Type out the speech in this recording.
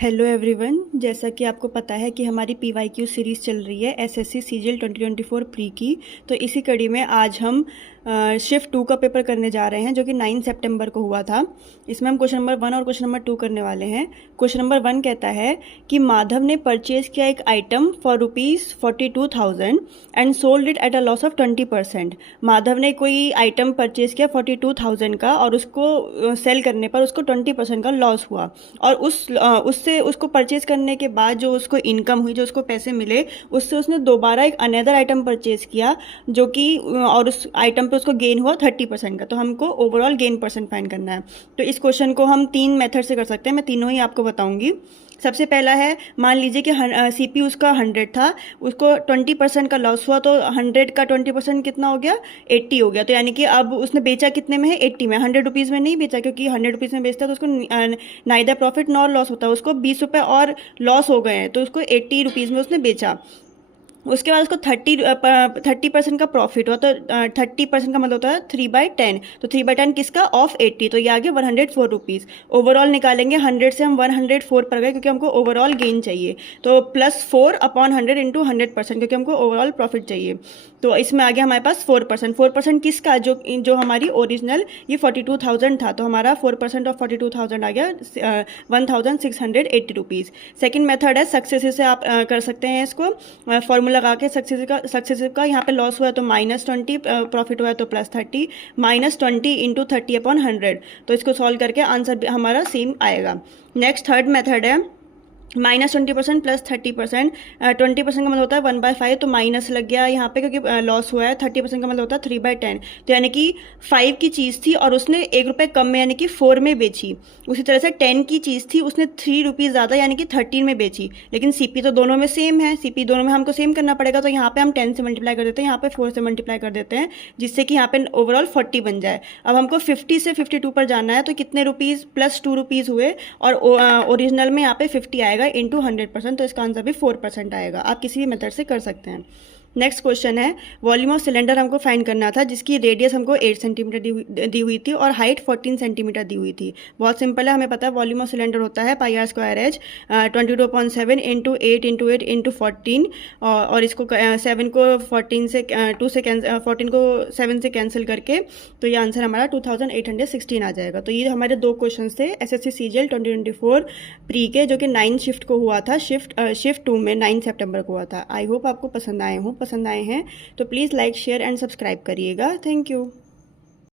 Hello everyone, जैसा कि आपको पता है कि हमारी PYQ सीरीज़ चल रही है SSC CGL 2024 प्री की। तो इसी कड़ी में आज हम शिफ्ट 2 का पेपर करने जा रहे हैं जो कि 9 सितंबर को हुआ था। इसमें हम क्वेश्चन नंबर 1 और क्वेश्चन नंबर 2 करने वाले हैं। क्वेश्चन नंबर 1 कहता है कि माधव ने परचेज किया एक item for ₹42,000 and sold it at a loss of 20%। Madhav ने कोई आइटम परचेज किया 42,000 का और उसको सेल करने पर उसको 20% का लॉस हुआ, और उससे उसको परचेज करने के बाद जो उसको इनकम हुई, जो उसको पैसे मिले, उससे उसने दोबारा एक अनदर आइटम परचेज किया जो कि और उस आइटम पे उसको गेन हुआ 30% का। तो हमको ओवरऑल गेन परसेंट फाइंड करना है। तो इस क्वेश्चन को हम 3 मेथड से कर सकते हैं, मैं तीनों ही आपको बताऊंगी। सबसे पहला है, मान लीजिए कि CP उसका 100 था, उसको 20% का लॉस हुआ, तो 100 का 20% कितना हो गया, 80 हो गया। तो यानी कि अब उसने बेचा कितने में है, 80 में। 100 रुपीज़ में नहीं बेचा, क्योंकि 100 रुपीज़ में बेचता है तो उसको नाइदर प्रॉफिट नॉर लॉस होता है। उसको 20 रुपये और लॉस हो गए हैं, तो उसको 80 रुपीज़ में उसने बेचा। उसके बाद उसको 30% का प्रॉफिट हुआ। तो 30% का मतलब होता है 3/10। तो 3/10 किसका, ऑफ 80। तो ये आ गया 104 रुपीज़। ओवरऑल निकालेंगे, 100 से हम 104 पर गए क्योंकि हमको ओवरऑल गेन चाहिए। तो +4/100 इंटू 100%, क्योंकि हमको ओवरऑल प्रॉफिट चाहिए। तो इसमें आ गया हमारे पास 4%। 4% किसका, जो हमारी ओरिजिनल ये 42,000 था, तो हमारा 4% ऑफ 42,000 आ गया 1,680 रुपीज़। सेकेंड मेथड है, सक्सेसिव से आप कर सकते हैं इसको। फॉर्मूला लगा के सक्सेसिव का यहाँ पे लॉस हुआ है तो -20, प्रॉफिट हुआ है तो +30, -20 इंटू 30/100। तो इसको सॉल्व करके आंसर हमारा सेम आएगा। नेक्स्ट थर्ड मेथड है, -20% +30%। 20% का मतलब होता है 1/5, तो माइनस लग गया यहाँ पे क्योंकि लॉस हुआ है। 30% का मतलब होता है 3/10। तो यानी कि 5 की चीज़ थी और उसने 1 रुपये कम में यानी कि 4 में बेची। उसी तरह से 10 की चीज़ थी, उसने 3 रुपीज़ ज़्यादा यानी कि 13 में बेची। लेकिन CP तो दोनों में सेम है, CP दोनों में हमको सेम करना पड़ेगा। तो यहाँ पे हम 10 से मल्टीप्लाई कर देते हैं, यहाँ पे 4 से मल्टीप्लाई कर देते हैं, जिससे कि यहाँ पे ओवरऑल 40 बन जाए। अब हमको 50 से 52 पर जाना है, तो कितने रुपीज़, +2 रुपीज़ हुए, और ओरिजिनल में यहाँ पे 50 आएगा इंटू 100%। तो इसका आंसर भी 4% आएगा। आप किसी भी मेथड से कर सकते हैं। नेक्स्ट क्वेश्चन है, वॉल्यूम ऑफ सिलेंडर हमको फाइंड करना था जिसकी रेडियस हमको 8 सेंटीमीटर दी हुई थी और हाइट 14 सेंटीमीटर दी हुई थी। बहुत सिंपल है, हमें पता है वॉल्यूम ऑफ सिलेंडर होता है πr²h 22/7 इंटू 8 इंटू 8 इंटू 14। और इसको 7 को 14 से 2 से 14 को 7 से कैंसिल करके, तो ये आंसर हमारा 2816 आ जाएगा। तो ये हमारे 2 क्वेश्चन थे SSC CGL 2024 प्री के, जो कि 9 शिफ्ट को हुआ था। शिफ्ट 2 में 9 सितंबर को हुआ था। आई होप आपको पसंद आए हैं तो please like, share and subscribe करिएगा। Thank you.